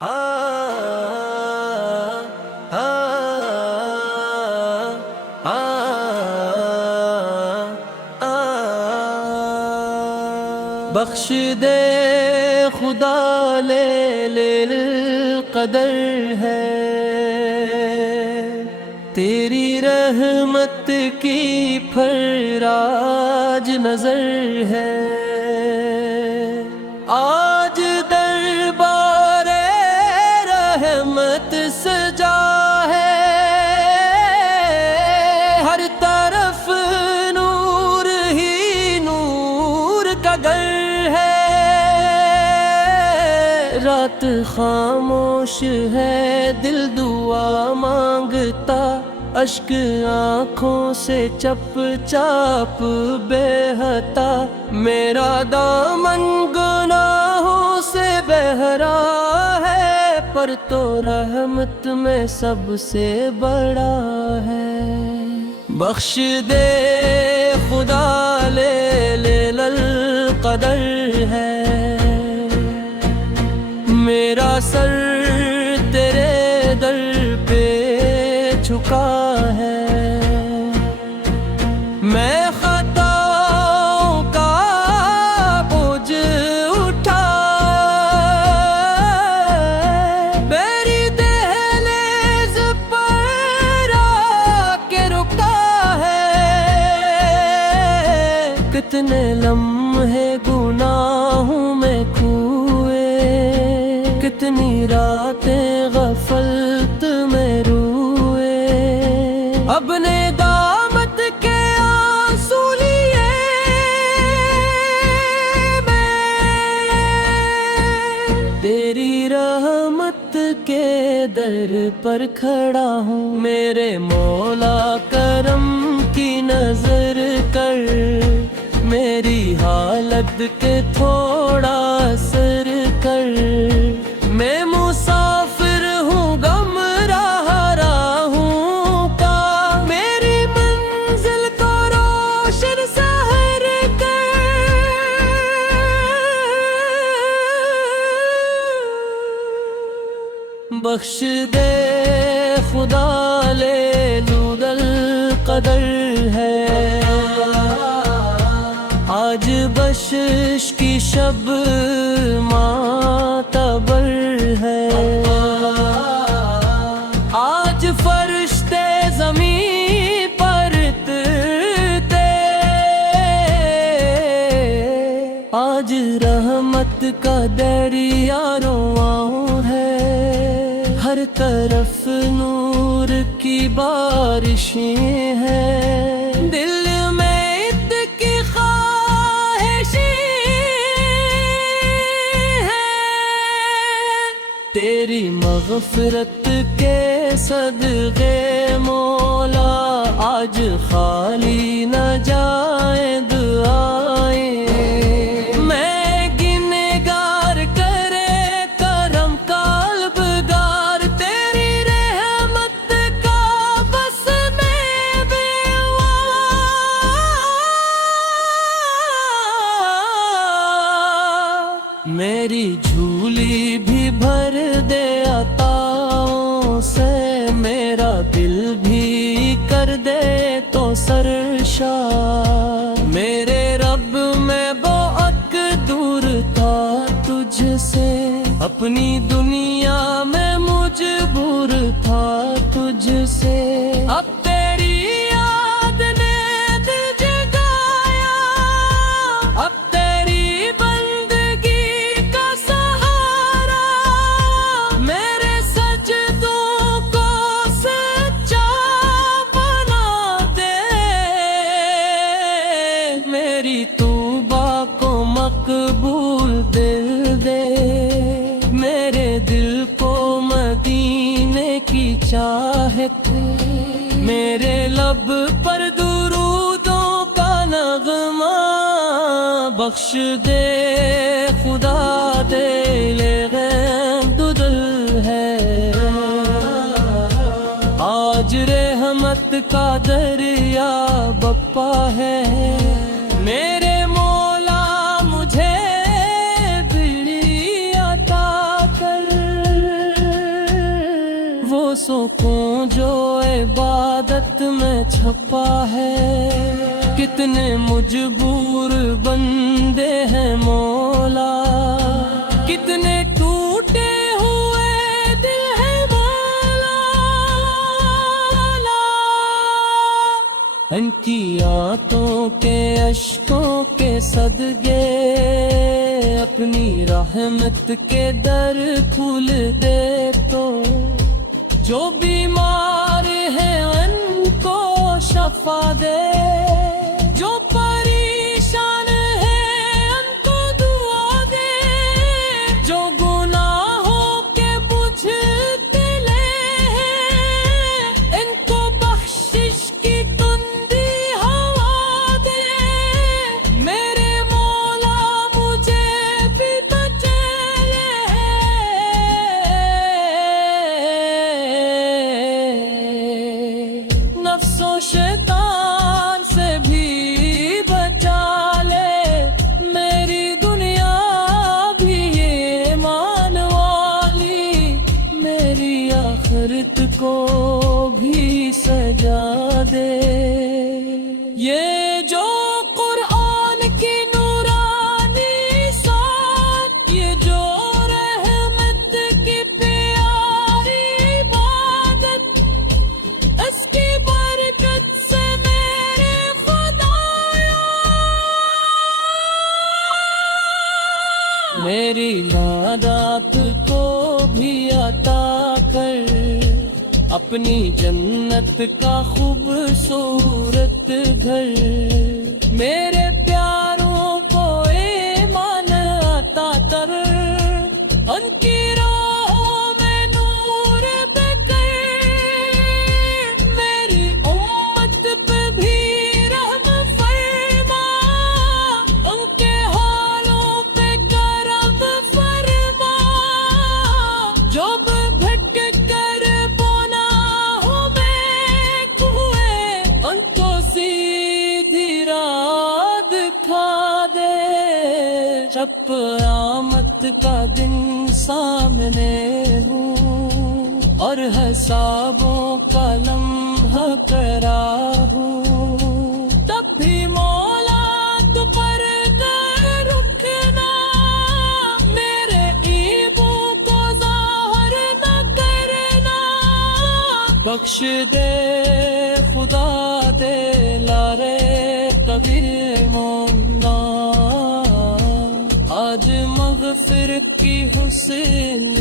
آ آ آ آ بخش دے خدا لے القدر ہے، تیری رحمت کی پھراج نظر ہے۔ آج دربار رحمت سجا ہے، ہر طرف نور ہی نور کا گر ہے۔ رات خاموش ہے، دل دعا مانگتا، اشک آنکھوں سے چپ چاپ بہتا۔ میرا دامن گناہوں سے بہرا ہے، پر تو رحمت میں سب سے بڑا ہے۔ بخش دے خدا لے القدر ہے، میرا سر تیرے در پہ چکا ہے۔ میں خطاؤں کا بوجھ اٹھا، میری دہلیز پر آ کے رکا ہے۔ کتنے لمحے گناہوں میں کھوئے، کتنی راتیں غفلت میں روئے۔ اپنے دامت کے آنسو لیے میں تیری رحمت کے در پر کھڑا ہوں۔ میرے مولا کرم کی نظر کر، میری حالت کے تھوڑا اثر کر۔ میں مسافر ہوں غم راہوں کا، میری منزل کو روشن سحر کر۔ بخش دے خدا لے القدر ہے، آج بخشش کی شب معتبر ہے۔ آج فرشتے زمین پر اترتے، آج رحمت کا دریا رواں ہے۔ ہر طرف نور کی بارشیں ہیں، دل تیری مغفرت کے صدقے مولا، آج خالی نہ جائیں دعائیں۔ میں گنہگار کرے کرم کالبگار، تیری رحمت کا بس میں بیوہ۔ میری جھولی بھی بھر دے عطاؤں سے، میرا دل بھی کر دے تو سرشار۔ میرے رب میں بہت دور تھا تجھ سے، اپنی دنیا میں مجبور تھا تجھ سے۔ اب تیری یاد نے دل جگایا، اب تیری بندگی کا سہارا، میرے سجدوں کو سچا بنا دے، میری توبہ کو مقبول دل دے، میرے دل کو مدینے کی چاہت، میرے لب پر درودوں کا نغمہ۔ بخش دے خدا دل دل ہے، آج رحمت کا دریا بپا ہے۔ میرے مولا مجھے بھی عطا کر۔ سکون جو عبادت میں چھپا ہے، کتنے مجبور بندے ہیں مولا، کتنے ٹوٹے ہوئے دل ہے مولا، ان کی آنتوں کے اشکوں کے صدقے اپنی رحمت کے در کھول دے تو جو بیمار ہیں ان کو شفا دے، جو پریشان ہیں ان کو دعا دے، جو گناہوں کے بجھتے ہیں ان کو بخشش کی تندی ہوا دے، میرے مولا مجھے بھی بچا لے، نفس و شیطان سے بھی بچا لے، میری دنیا بھی ایمان والی، میری آخرت کو بھی سجا دے، یہ جو قرآن کی نورانی ساتھ، یہ جو رحمت کی پیاری عبادت، اس کی برکت سے میرے خدایا میری نادات کو بھی عطا کر، اپنی جنت کا خوبصورت گھر، میرے پیاروں کو ایمان عطا کر، ان کی راہوں میں نور بے کر، میری امت پہ بھی رحم فرما، ان کے حالوں پہ کرم فرما، جو بھٹک کر گناہوں میں کوئے ان کو سیدھی راہ دکھا دے، جب قیامت کا دن سامنے ہوں اور حسابوں کا لمحہ کرا ہوں، تب بھی مولا تو پر کر رکنا، میرے عیبوں کو ظاہر نہ کرنا، بخش دے خدا دے لارے کبیر مولا، آج مغفر کی حسن